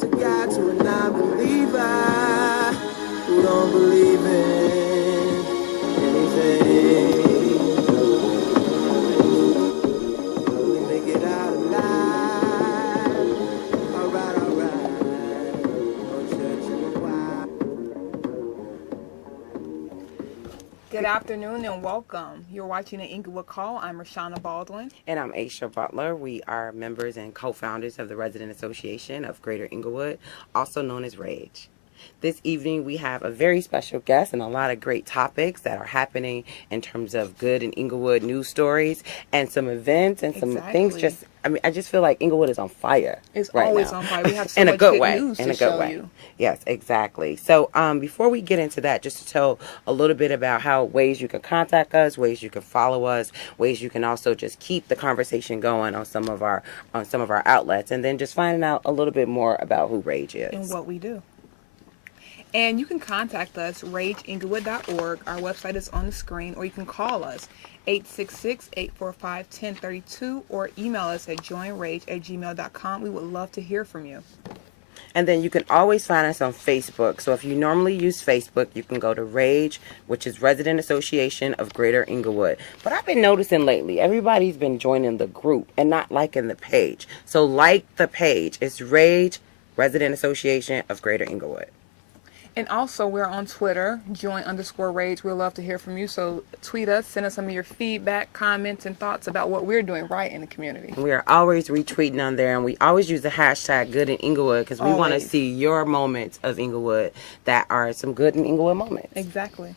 It's a guide to a non-believer who don't believe in anything. We make it out alive. Alright, alright. No church required. Good afternoon and welcome. You're watching the Englewood Call. I'm Rashana Baldwin. And I'm Aisha Butler. We are members and co-founders of the Resident Association of Greater Englewood, also known as RAGE. This evening we have a very special guest and a lot of great topics that are happening in terms of good in Englewood news stories and some events and some things. I just feel like Englewood is on fire. It's right always now. on fire. We have so in much a good good way. news In to a good show way. you. Yes, exactly. So before we get into that, just to tell a little bit about how ways you can contact us, ways you can follow us, ways you can also just keep the conversation going on some of our outlets, and then just finding out a little bit more about who RAGE is And what we do. And you can contact us, rageenglewood.org. Our website is on the screen, or you can call us, 866-845-1032, or email us at joinrage@gmail.com. We would love to hear from you. And then you can always find us on Facebook. So if you normally use Facebook, you can go to RAGE, which is Resident Association of Greater Englewood. But I've been noticing lately, everybody's been joining the group and not liking the page. So like the page. It's RAGE, Resident Association of Greater Englewood. And also, we're on Twitter, join_rage. We'd love to hear from you. So tweet us, send us some of your feedback, comments, and thoughts about what we're doing right in the community. We are always retweeting on there, and we always use the hashtag good in Englewood because we want to Always. see your moments of Englewood that are some good in Englewood moments. Exactly.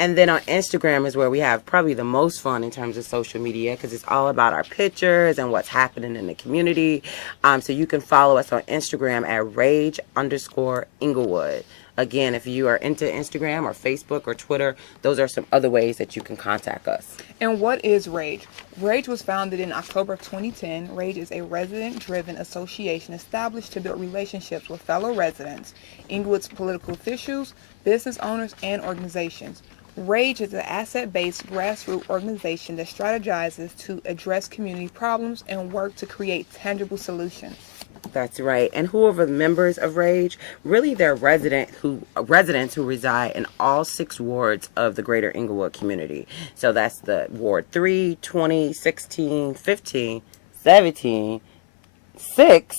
And then on Instagram is where we have probably the most fun in terms of social media because it's all about our pictures and what's happening in the community. So you can follow us on Instagram at rage_Englewood. Again, if you are into Instagram or Facebook or Twitter, those are some other ways that you can contact us. And what is RAGE? RAGE was founded in October of 2010. RAGE is a resident-driven association established to build relationships with fellow residents, Englewood's political officials, business owners, and organizations. RAGE is an asset-based grassroots organization that strategizes to address community problems and work to create tangible solutions. That's right. And who are the members of RAGE? Really, they're residents who reside in all 6 wards of the Greater Englewood community. So that's the Ward 3, 20, 16, 15, 17, 6.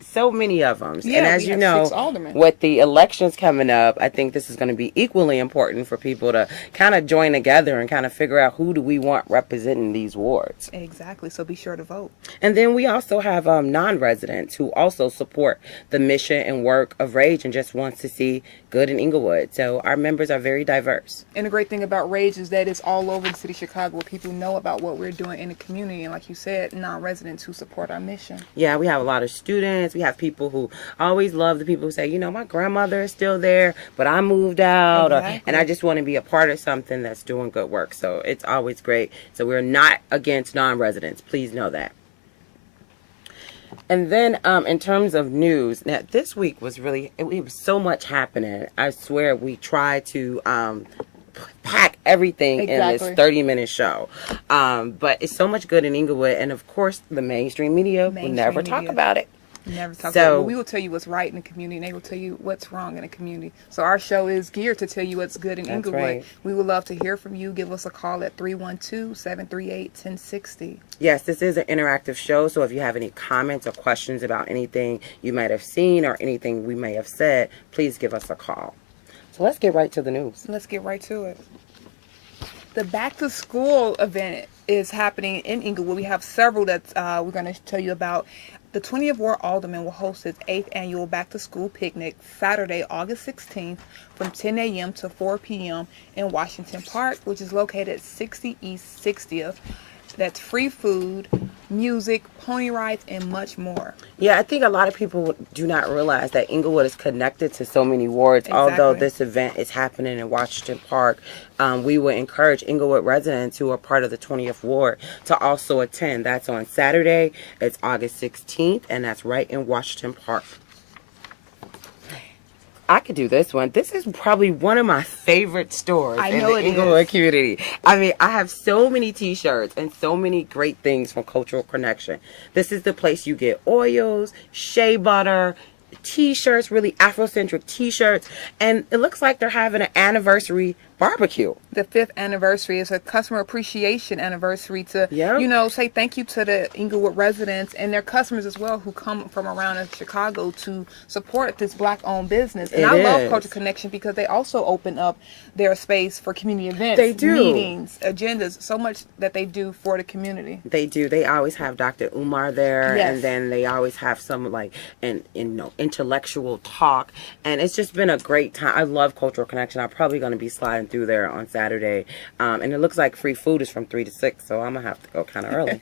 So many of them. Yeah, and as we you have know, 6 aldermen. with the elections coming up, I think this is going to be equally important for people to kind of join together and kind of figure out who do we want representing these wards. Exactly. So be sure to vote. And then we also have non-residents who also support the mission and work of RAGE and just wants to see good in Englewood. So our members are very diverse. And the great thing about RAGE is that it's all over the city of Chicago where people know about what we're doing in the community. And like you said, non-residents who support our mission. Yeah, we have a lot of students. We have people who always love the people who say, you know, my grandmother is still there, but I moved out. Exactly. And I just want to be a part of something that's doing good work. So it's always great. So we're not against non-residents. Please know that. And then in terms of news, now this week was really, it was so much happening. I swear we tried to pack everything in this 30-minute show. But it's so much good in Englewood. And of course, the mainstream media will never talk about it. Never talk So- about it. But we will tell you what's right in the community, and they will tell you what's wrong in the community. So our show is geared to tell you what's good in Englewood. right. We would love to hear from you. Give us a call at 312-738-1060. Yes, this is an interactive show, so if you have any comments or questions about anything you might have seen or anything we may have said, please give us a call. So let's get right to the news. Let's get right to it. The Back to School event is happening in Englewood. We have several that we're going to tell you about. The 20th Ward Alderman will host his 8th annual Back to School picnic Saturday, August 16th from 10 a.m. to 4 p.m. in Washington Park, which is located at 60 East 60th. That's free food, music, pony rides, and much more. Yeah, I think a lot of people do not realize that Englewood is connected to so many wards. Exactly. Although this event is happening in Washington Park, we would encourage Englewood residents who are part of the 20th Ward to also attend. That's on Saturday. It's August 16th, and that's right in Washington Park. I could do this one. This is probably one of my favorite stores I in know the it Englewood is. community. I mean, I have so many t-shirts and so many great things from Cultural Connection. This is the place you get oils, shea butter, t-shirts, really Afrocentric t-shirts, and it looks like they're having an anniversary barbecue. The 5th anniversary is a customer appreciation anniversary to, Yep. say thank you to the Englewood residents and their customers as well who come from around Chicago to support this Black-owned business. And It I love is. Culture Connection because they also open up their space for community events, They do. meetings, agendas, so much that they do for the community. They do. They always have Dr. Umar there, Yes. and then they always have some intellectual talk, and it's just been a great time. I love Cultural Connection. I'm probably going to be sliding through there on Saturday, and it looks like free food is from 3 to 6, so I'm gonna have to go kind of early.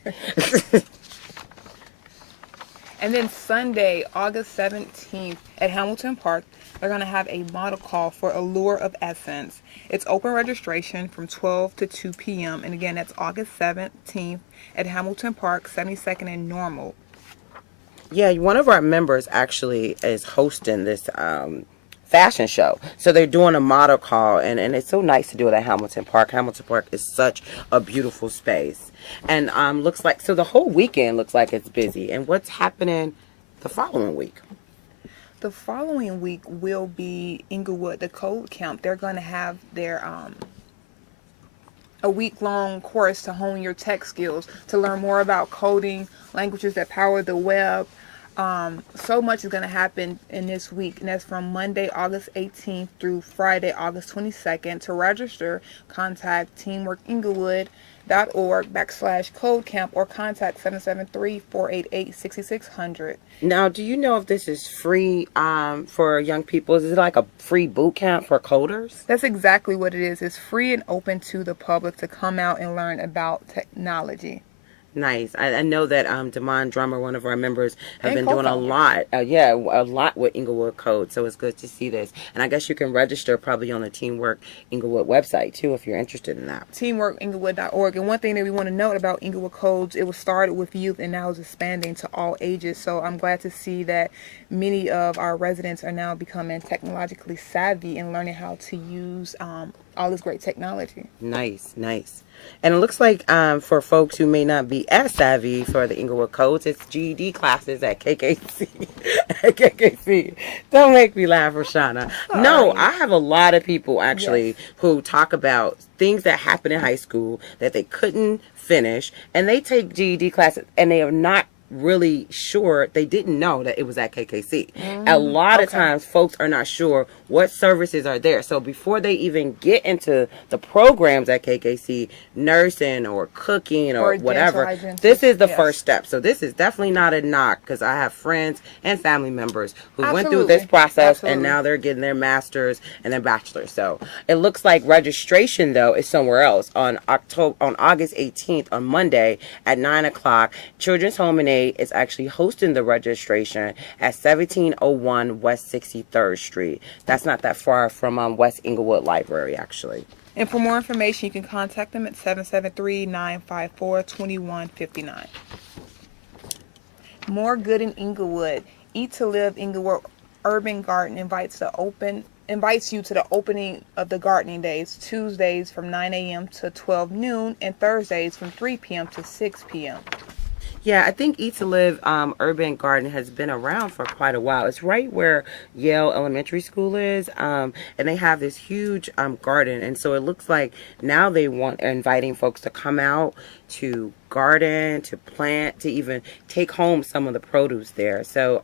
And then Sunday, August 17th at Hamilton Park, they're going to have a model call for Allure of Essence. It's open registration from 12 to 2 p.m. And again, that's August 17th at Hamilton Park, 72nd and Normal. Yeah, one of our members actually is hosting this fashion show. So they're doing a model call, and it's so nice to do it at Hamilton Park. Hamilton Park is such a beautiful space. And looks like, so the whole weekend looks like it's busy. And what's happening the following week? The following week will be Englewood, the Code Camp. They're going to have their a week-long course to hone your tech skills, to learn more about coding, languages that power the web. So much is going to happen in this week, and that's from Monday, August 18th through Friday, August 22nd. To register, contact teamworkengelwood.org/codecamp or contact 773-488-6600. Now, do you know if this is free for young people? Is it like a free boot camp for coders? That's exactly what it is. It's free and open to the public to come out and learn about technology. Nice. I know that Damon Drummer, one of our members, have And been doing a co-founder. lot, a lot with Englewood Code. So it's good to see this. And I guess you can register probably on the Teamwork Englewood website too if you're interested in that. Teamworkengelwood.org. And one thing that we want to note about Englewood Codes, it was started with youth and now is expanding to all ages. So I'm glad to see that many of our residents are now becoming technologically savvy and learning how to use all this great technology. Nice, nice. And it looks like for folks who may not be as savvy for the Englewood Codes, it's GED classes at KKC. At KKC. Don't make me laugh, Roshana. No, I have a lot of people actually who talk about things that happened in high school that they couldn't finish, and they take GED classes, and they are not really sure. They didn't know that it was at KKC. A lot of times folks are not sure what services are there. So before they even get into the programs at KKC, nursing or cooking or whatever, this is the first step. So this is definitely not a knock, because I have friends and family members who went through this process and now they're getting their masters and their bachelors. So it looks like registration though is somewhere else on August 18th on Monday at 9 o'clock. Children's Home and Aid is actually hosting the registration at 1701 West 63rd Street. That's not that far from West Englewood Library, actually. And for more information, you can contact them at 773-954-2159. More good in Englewood. Eat to Live Englewood Urban Garden invites you to the opening of the gardening days, Tuesdays from 9 a.m. to 12 noon, and Thursdays from 3 p.m. to 6 p.m. Yeah, I think Eat to Live Urban Garden has been around for quite a while. It's right where Yale Elementary School is, and they have this huge garden. And so it looks like now they are inviting folks to come out to garden, to plant, to even take home some of the produce there. So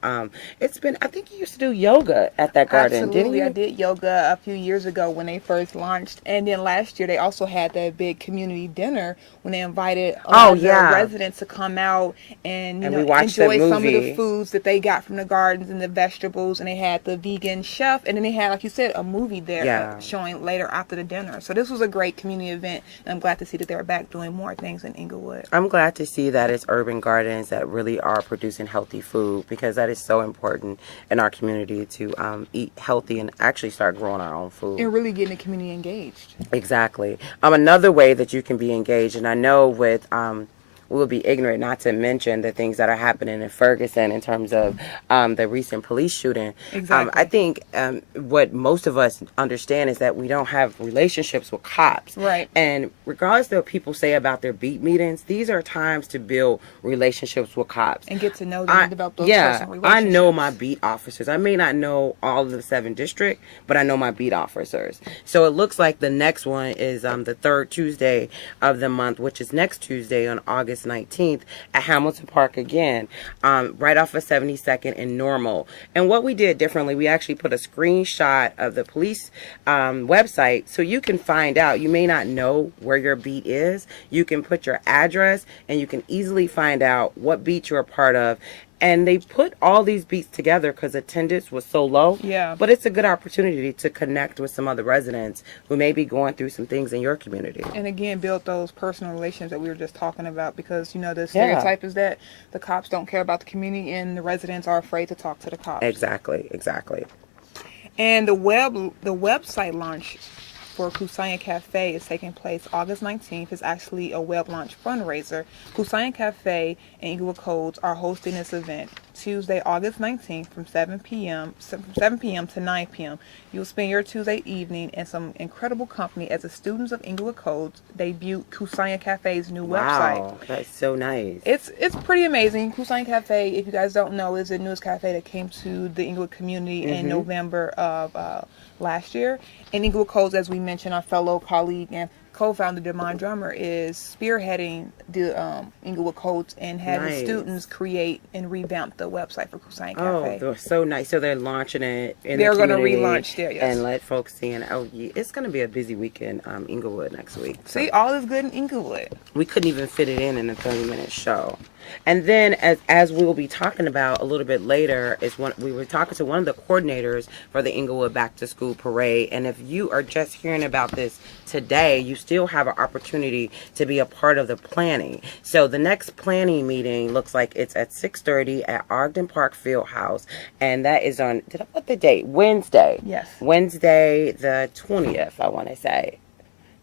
it's been, I think you used to do yoga at that garden, didn't you? I did yoga a few years ago when they first launched. And then last year they also had that big community dinner when they invited all the residents to come out and enjoy some of the foods that they got from the gardens and the vegetables. And they had the vegan chef, and then they had, like you said, a movie there showing later after the dinner. So this was a great community event, and I'm glad to see that they're back doing more things in Englewood. I'm glad to see that it's urban gardens that really are producing healthy food, because that is so important in our community to eat healthy and actually start growing our own food. And really getting the community engaged. Exactly. Another way that you can be engaged, and I know with we'll be ignorant not to mention the things that are happening in Ferguson in terms of the recent police shooting. Exactly. I think what most of us understand is that we don't have relationships with cops. Right. And regardless of what people say about their beat meetings, these are times to build relationships with cops. And get to know them and develop those personal I relationships. know my beat officers. I may not know all of the 7th District, but I know my beat officers. So it looks like the next one is the third Tuesday of the month, which is next Tuesday on August 19th at Hamilton Park again, right off of 72nd and Normal. And what we did differently, we actually put a screenshot of the police website so you can find out. You may not know where your beat is. You can put your address and you can easily find out what beat you're a part of. And they put all these beats together because attendance was so low. Yeah. But it's a good opportunity to connect with some other residents who may be going through some things in your community. And again, build those personal relations that we were just talking about, because, you know, the stereotype is that the cops don't care about the community and the residents are afraid to talk to the cops. Exactly. And the website launch for Kusayan Cafe is taking place August 19th. It's actually a web launch fundraiser. Kusayan Cafe and Englewood Codes are hosting this event Tuesday, August 19th from 7 p.m. to 9 p.m. You'll spend your Tuesday evening in some incredible company as the students of Englewood Codes debut Kusayan Cafe's new website. Wow, that's so nice. It's pretty amazing. Kusayan Cafe, if you guys don't know, is the newest cafe that came to the Englewood community in November of last year. And Englewood Codes, as we mentioned, our fellow colleague and co-founder Demond Drummer is spearheading the Englewood Codes and having students create and revamp the website for Kusayan Cafe. Oh, they're so nice. So they're launching it in They're the going to community relaunch there, yes. and let folks see. And it's going to be a busy week in Englewood next week. So See, all is good in Englewood. we couldn't even fit it in a 30-minute show. And then, as we will be talking about a little bit later, we were talking to one of the coordinators for the Englewood Back to School Parade. And if you are just hearing about this today, you still have an opportunity to be a part of the planning. So the next planning meeting looks like it's at 6:30 at Ogden Park Fieldhouse, and that is on, did I put the date? Wednesday. Yes. Wednesday the 20th, I want to say.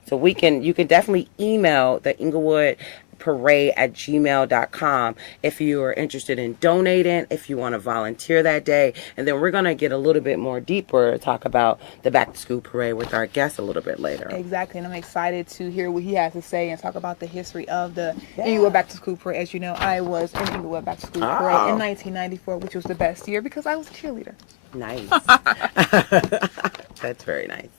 So you can definitely email the Englewood parade@gmail.com if you are interested in donating, if you want to volunteer that day. And then we're going to get a little bit more deeper to talk about the back to school parade with our guests a little bit later. Exactly, and I'm excited to hear what he has to say and talk about the history of the Englewood Back to School Parade. As you know, I was in Englewood Back to School Parade in 1994, which was the best year because I was a cheerleader. Nice. That's very nice.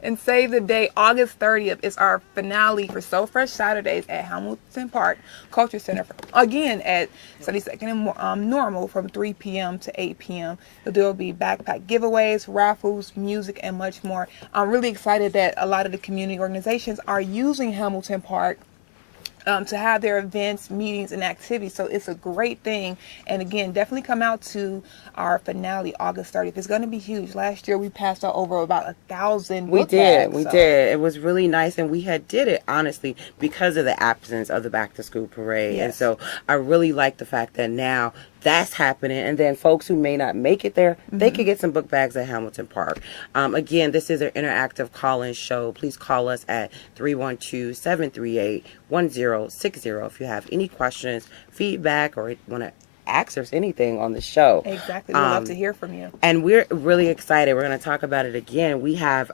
And save the day, August 30th is our finale for So Fresh Saturdays at Hamilton Park Culture Center. Again, at 72nd and Normal from 3 p.m. to 8 p.m. There will be backpack giveaways, raffles, music, and much more. I'm really excited that a lot of the community organizations are using Hamilton Park to have their events, meetings, and activities. So it's a great thing. And again, definitely come out to our finale August 30th. It's going to be huge. Last year we passed out over about 1,000 book bags. We did. It was really nice, and we did it honestly because of the absence of the back to school parade. Yes. And so I really like the fact that now that's happening, and then folks who may not make it there, they could get some book bags at Hamilton Park. Again, this is an interactive call-in show. Please call us at 312-738-1060 if you have any questions, feedback, or want to ask us anything on the show. Exactly. We'd love to hear from you. And we're really excited. We're going to talk about it again. We have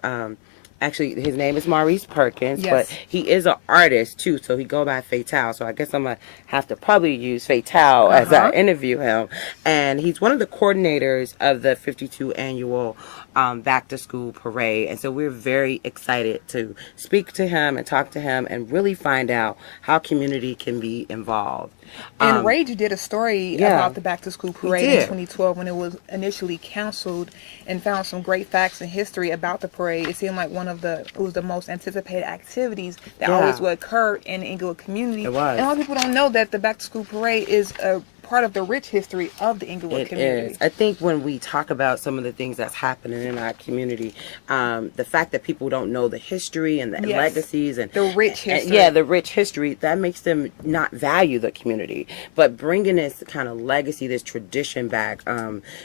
actually, his name is Maurice Perkins, but he is an artist too, so he go by Fatal. So I guess I'm going to have to probably use Fatal as I interview him. And he's one of the coordinators of the 52 annual Back to School Parade. And so we're very excited to speak to him and talk to him and really find out how community can be involved. And Rage did a story about the Back to School Parade in 2012 when it was initially canceled, and found some great facts and history about the parade. It seemed like it was the most anticipated activities that always would occur in the Englewood community. It was. And a lot of people don't know that the Back to School Parade is a part of the rich history of the Englewood community. It is. I think when we talk about some of the things that's happening in our community, the fact that people don't know the history and the legacies and the rich history. And, the rich history, that makes them not value the community. But bringing this kind of legacy, this tradition back,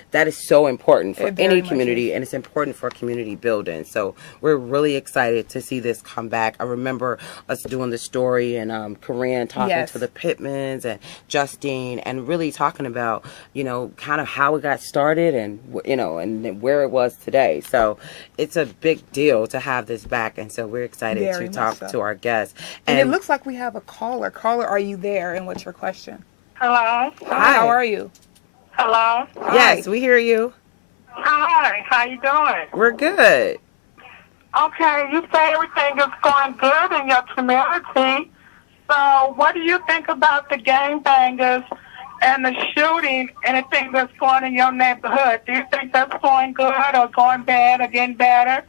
that is so important for any community, and it's important for community building. So we're really excited to see this come back. I remember us doing the story and Corinne talking to the Pittmans and Justine and really talking about, kind of how it got started and, and where it was today. So it's a big deal to have this back. And so we're excited to talk to our guests. And it looks like we have a caller. Caller, are you there? And what's your question? Hello. Hi, how are you? Hello. Hi. Yes, we hear you. Hi, how you doing? We're good. Okay, you say everything is going good in your community. So what do you think about the gangbangers and the shooting, anything that's going in your neighborhood? Do you think that's going good or going bad or getting better?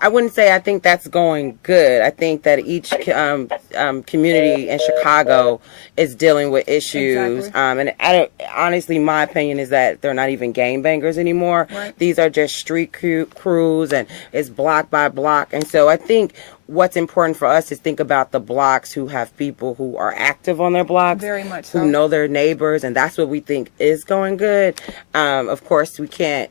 I wouldn't say I think that's going good. I think that each community in Chicago is dealing with issues. And honestly, my opinion is that they're not even gangbangers anymore. Right. These are just street crews, and it's block by block. And so I think what's important for us is think about the blocks who have people who are active on their blocks. Very much so. Who know their neighbors, and that's what we think is going good. Of course, we can't,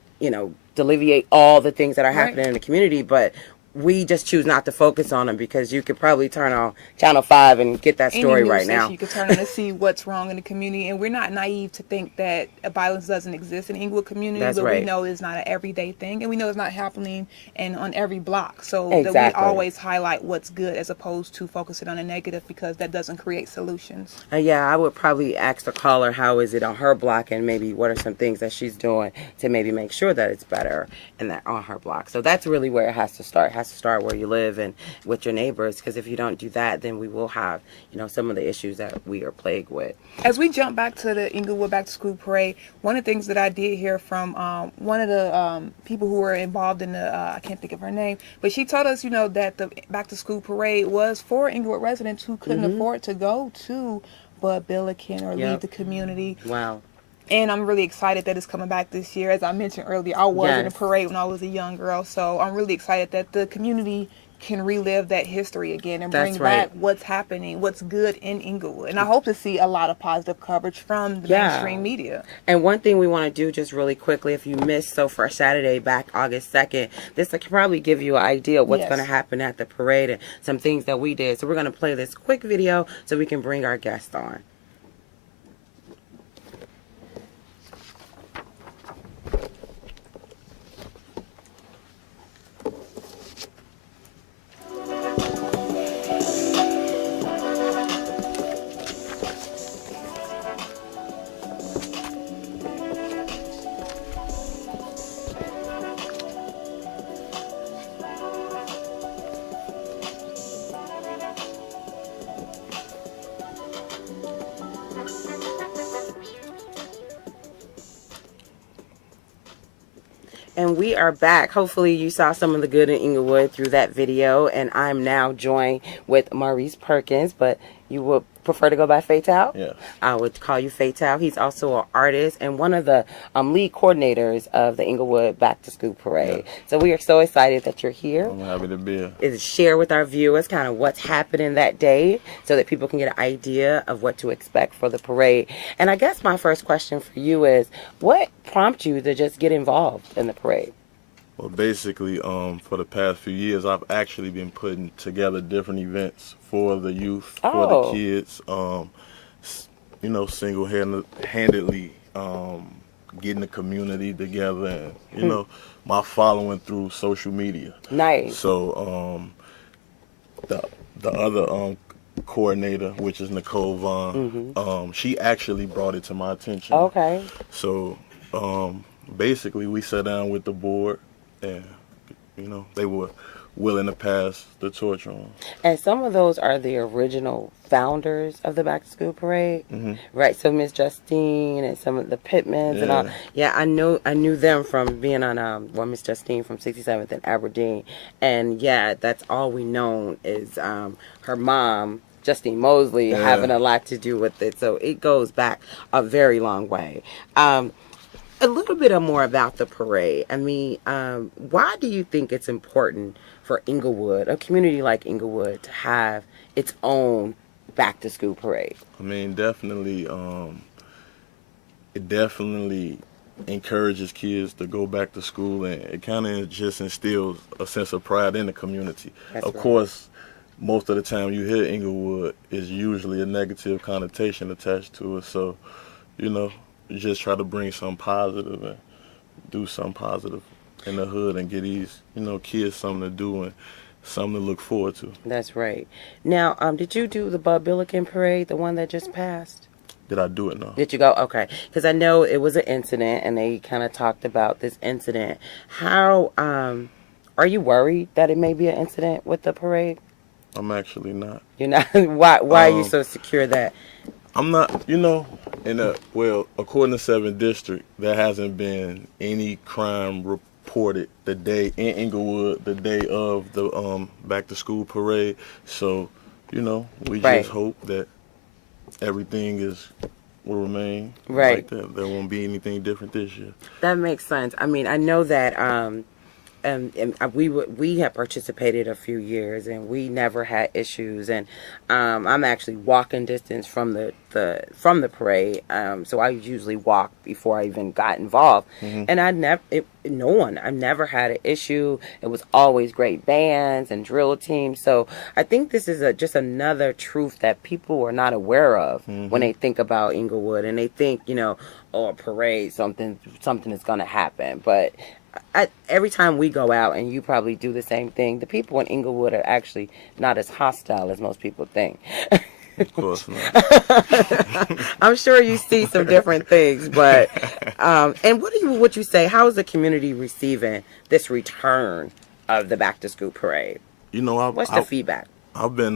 alleviate all the things that are happening in the community, but we just choose not to focus on them because you could probably turn on Channel 5 and get that story right now. You could turn on to see what's wrong in the community. And we're not naive to think that violence doesn't exist in the Englewood community. That's but right. We know it's not an everyday thing. And we know it's not happening on every block. So exactly. that we always highlight what's good as opposed to focusing on the negative, because that doesn't create solutions. I would probably ask the caller how is it on her block and maybe what are some things that she's doing to maybe make sure that it's better and that on her block. So that's really where it has to start. It has to start where you live and with your neighbors, because if you don't do that, then we will have, some of the issues that we are plagued with. As we jump back to the Englewood Back to School Parade, one of the things that I did hear from one of the people who were involved in the, I can't think of her name, but she told us, that the Back to School Parade was for Englewood residents who couldn't afford to go to Bud Billiken or leave the community. Wow. And I'm really excited that it's coming back this year. As I mentioned earlier, I was in a parade when I was a young girl, so I'm really excited that the community can relive that history again and bring back what's happening, what's good in Englewood. And I hope to see a lot of positive coverage from the mainstream media. And one thing we want to do just really quickly, if you missed So Fresh Saturday back August 2nd, this can probably give you an idea of what's going to happen at the parade and some things that we did. So we're going to play this quick video so we can bring our guest on. And we are back. Hopefully you saw some of the good in Englewood through that video. And I'm now joined with Maurice Perkins, but you would prefer to go by Fatal? Yeah. I would call you Fatal. He's also an artist and one of the lead coordinators of the Englewood Back to School Parade. Yeah. So we are so excited that you're here. I'm happy to be here. Is share with our viewers kind of what's happening that day so that people can get an idea of what to expect for the parade. And I guess my first question for you is, what prompted you to just get involved in the parade? Well, basically, for the past few years, I've actually been putting together different events for the youth, for the kids, single-handedly getting the community together and, my following through social media. Nice. So the other coordinator, which is Nicole Vaughn, she actually brought it to my attention. Okay. So basically, we sat down with the board, and they were willing to pass the torch on. And some of those are the original founders of the Back to School Parade, right? So Miss Justine and some of the Pittmans and all. Yeah, I knew them from being on Miss Justine from 67th in Aberdeen, and that's all we know is her mom Justine Mosley having a lot to do with it. So it goes back a very long way. A little bit more about the parade. I mean, why do you think it's important for Englewood, a community like Englewood, to have its own back to school parade? I mean, definitely, it definitely encourages kids to go back to school, and it kind of just instills a sense of pride in the community. That's of right. course, most of the time you hear Englewood is usually a negative connotation attached to it. So, you just try to bring something positive and do something positive in the hood and get these, kids something to do and something to look forward to. That's right. Now, did you do the Bud Billiken parade, the one that just passed? Did I do it? No. Did you go? Okay. Because I know it was an incident, and they kind of talked about this incident. How, are you worried that it may be an incident with the parade? I'm actually not. You're not? Why are you so secure that? I'm not, according to 7th District, there hasn't been any crime reported the day in Englewood, the day of the back to school parade. So, we just hope that everything will remain like that. There won't be anything different this year. That makes sense. I mean, I know that and we have participated a few years, and we never had issues. And I'm actually walking distance from the parade, so I usually walk before I even got involved. Mm-hmm. And I've never had an issue. It was always great bands and drill teams. So I think this is just another truth that people are not aware of when they think about Englewood, and they think, a parade, something is going to happen. But every time we go out, and you probably do the same thing, the people in Englewood are actually not as hostile as most people think. Of course not. I'm sure you see some different things, but and what would you say? How is the community receiving this return of the back to school parade? What's the feedback? I've been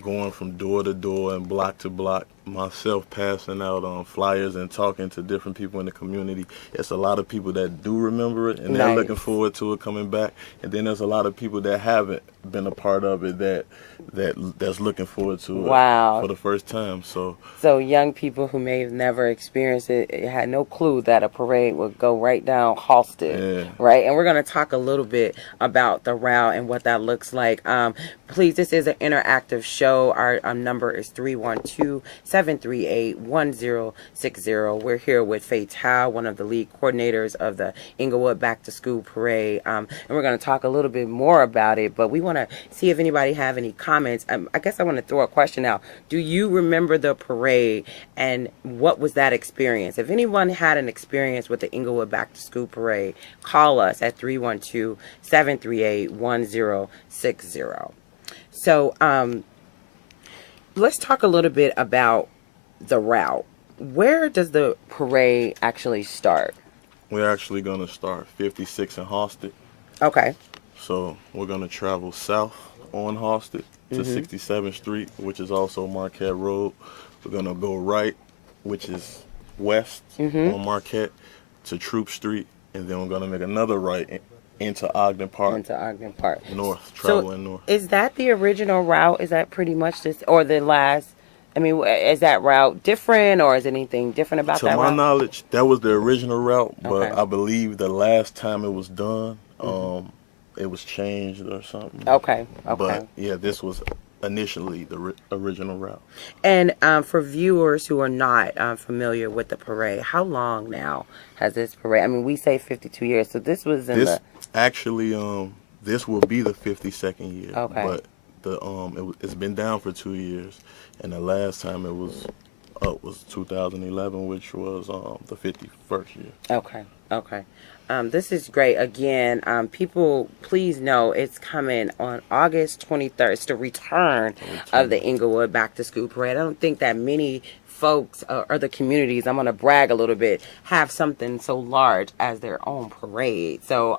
going from door to door and block to block myself, passing out flyers and talking to different people in the community. It's a lot of people that do remember it, and they're looking forward to it coming back. And then there's a lot of people that haven't been a part of it that's looking forward to it for the first time. So young people who may have never experienced it had no clue that a parade would go right down Halsted, right? And we're going to talk a little bit about the route and what that looks like. Please, this is an interactive show. Our number is 312-738-1060. We're here with Faye Tao, one of the lead coordinators of the Englewood Back to School Parade, and we're going to talk a little bit more about it, but we want to see if anybody have any comments. I guess I want to throw a question out. Do you remember the parade, and what was that experience? If anyone had an experience with the Englewood Back to School Parade, call us at 312-738-1060. So let's talk a little bit about the route. Where does the parade actually start? We're actually going to start 56 in Halsted. Okay. So we're going to travel south on Halsted to 67th Street, which is also Marquette Road. We're going to go right, which is west on Marquette, to Troop Street, and then we're going to make another right into Ogden Park. North, traveling north. Is that the original route? Is that pretty much this, or the last? I mean, is that route different, or is anything different about that route? To my knowledge, that was the original route, but I believe the last time it was done, it was changed or something. Okay. But yeah, this was initially the original route. And for viewers who are not familiar with the parade, how long now has this parade? I mean, we say 52 years, so this was actually this will be the 52nd year. Okay. But it's been down for 2 years, and the last time it was up was 2011, which was the 51st year. Okay. This is great. Again, people, please know it's coming on August 23rd. It's the return of the Englewood Back to School Parade. I don't think that many folks or the communities, I'm going to brag a little bit, have something so large as their own parade. So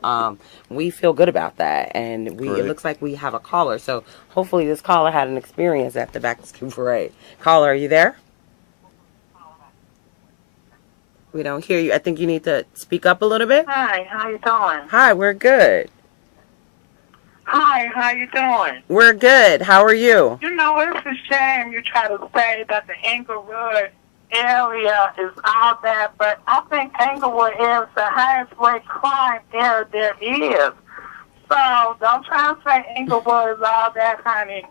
we feel good about that. And it looks like we have a caller. So hopefully this caller had an experience at the Back to School Parade. Caller, are you there? We don't hear you. I think you need to speak up a little bit. Hi, how you doing? Hi, we're good. Hi, Hi, how you doing? We're good. How are you? You know, it's a shame you try to say that the Englewood area is all that, but I think Englewood is the highest rate crime area there is. So don't try to say Englewood is all that, honey.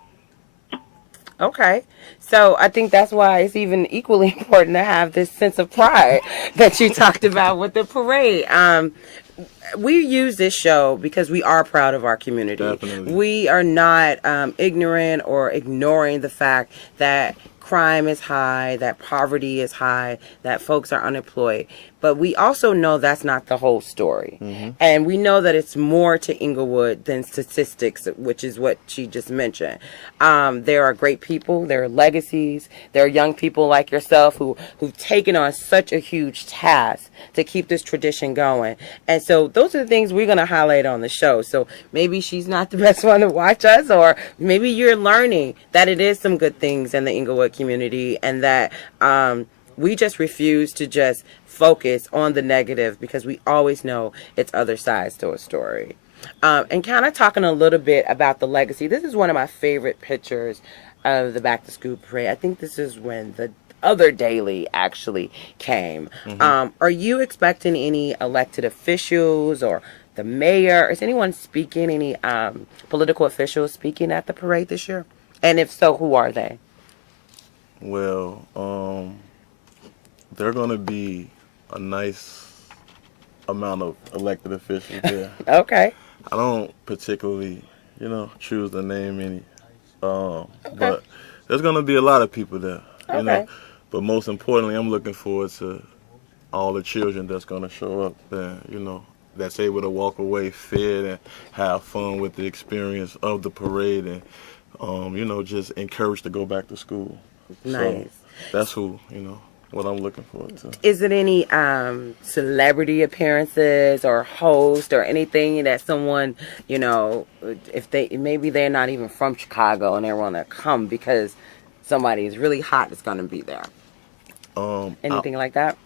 Okay. So I think that's why it's even equally important to have this sense of pride that you talked about with the parade. We use this show because we are proud of our community. Definitely. We are not ignorant or ignoring the fact that crime is high, that poverty is high, that folks are unemployed. But we also know that's not the whole story. Mm-hmm. And we know that it's more to Englewood than statistics, which is what she just mentioned. There are great people, there are legacies, there are young people like yourself who've taken on such a huge task to keep this tradition going. And so those are the things we're going to highlight on the show. So maybe she's not the best one to watch us, or maybe you're learning that it is some good things in the Englewood community, and that we just refuse to just focus on the negative, because we always know it's other sides to a story. And kind of talking a little bit about the legacy. This is one of my favorite pictures of the Back to School Parade. I think this is when the other daily actually came. Mm-hmm. Are you expecting any elected officials or the mayor? Is anyone speaking, any political officials speaking at the parade this year? And if so, who are they? Well, they're going to be a nice amount of elected officials there. Okay. I don't particularly, choose to name any, Okay. but there's going to be a lot of people there, Okay. know. But most importantly, I'm looking forward to all the children that's going to show up and, that's able to walk away fed and have fun with the experience of the parade and, just encouraged to go back to school. Nice. So that's what I'm looking forward to. Is it any celebrity appearances or host or anything that someone, if maybe they're not even from Chicago and they want to come because somebody is really hot that's going to be there? Anything like that?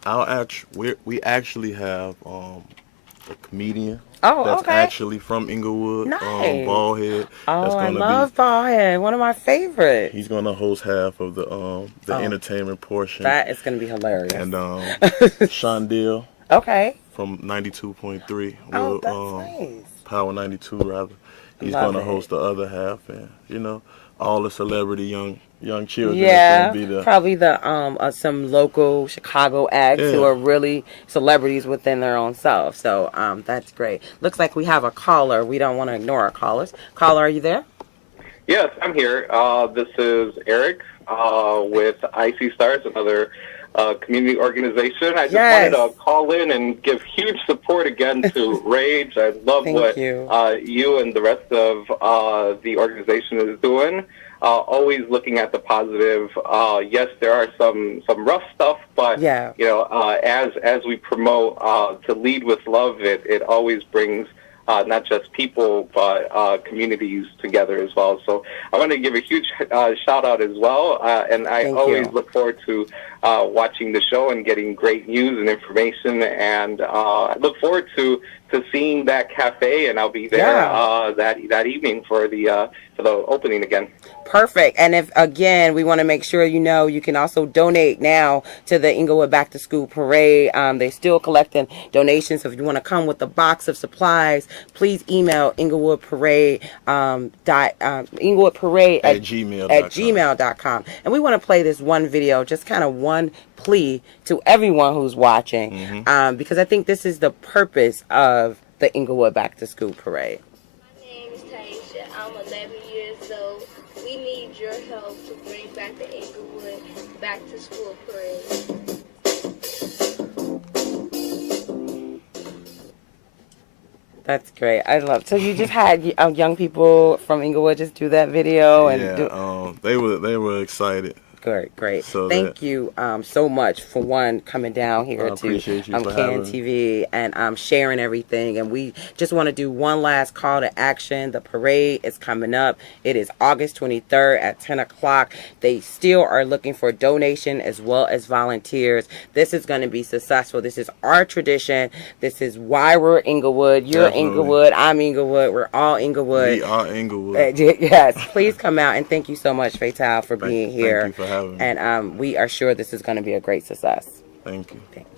We actually have a comedian. Oh, that's okay. actually from Englewood. Nice. Baldhead. Oh, I love Baldhead. One of my favorites. He's gonna host half of the entertainment portion. That is gonna be hilarious. And Shondell. Okay. From 92.3. Oh, that's nice. Power 92 rather. He's gonna host the other half, and all the celebrity young children. Yeah, gonna be there. Probably some local Chicago acts who are really celebrities within their own self. So that's great. Looks like we have a caller. We don't want to ignore our callers. Caller, are you there? Yes, I'm here. This is Eric with IC Stars, another community organization. I just wanted to call in and give huge support again to Rage. I love what you and the rest of the organization is doing. Always looking at the positive. Yes, there are some rough stuff, but as we promote to lead with love, it always brings not just people but communities together as well. So I want to give a huge shout out as well, and I always look forward to watching the show and getting great news and information. And I look forward to seeing that cafe, and I'll be there that evening for the opening again. Perfect. And if, again, we want to make sure you can also donate now to the Englewood Back to School Parade. They're still collecting donations. So if you want to come with a box of supplies, please email englewoodparade at gmail.com. And we want to play this one video, just kind of one plea to everyone who's watching, because I think this is the purpose of the Englewood Back to School Parade. My name is Taisha. I'm 11 years old. We need your help to bring back the Englewood Back to School Parade. That's great. I love. So you just had young people from Englewood just do that video, and they were excited. Great. So Thank you so much for coming down here to CANTV and sharing everything. And we just want to do one last call to action. The parade is coming up. It is August 23rd at 10 o'clock. They still are looking for donation as well as volunteers. This is going to be successful. This is our tradition. This is why we're Englewood. You're Englewood. I'm Englewood. We're all Englewood. We are Englewood. Yes. Please come out, and thank you so much, Fatal, for being here. Thank you for having me. And we are sure this is going to be a great success. Thank you. Thank you.